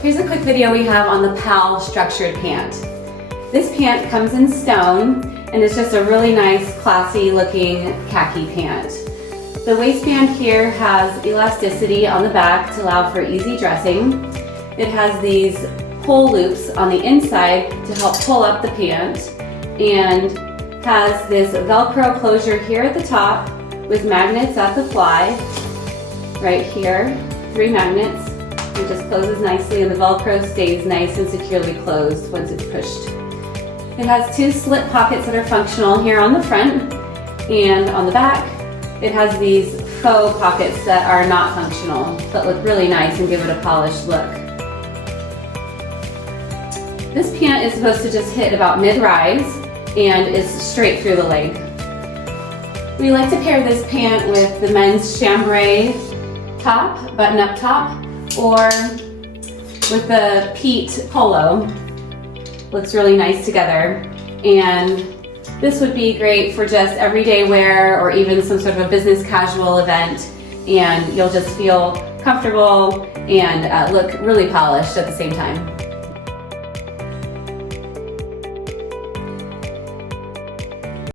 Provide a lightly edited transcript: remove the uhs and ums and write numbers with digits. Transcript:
Here's a quick video we have on the Pal structured pant. This pant comes in stone and it's just a really nice, classy looking khaki pant. The waistband here has elasticity on the back to allow for easy dressing. It has these pull loops on the inside to help pull up the pant, and has this Velcro closure here at the top with magnets at the fly. Right here, 3 magnets. It just closes nicely and the Velcro stays nice and securely closed once it's pushed. It has 2 slit pockets that are functional here on the front, and on the back it has these faux pockets that are not functional but look really nice and give it a polished look. This pant is supposed to just hit about mid-rise and is straight through the leg. We like to pair this pant with the men's chambray top, button-up top, or with the Pete polo. Looks really nice together, and this would be great for just everyday wear or even some sort of a business casual event, and you'll just feel comfortable and look really polished at the same time.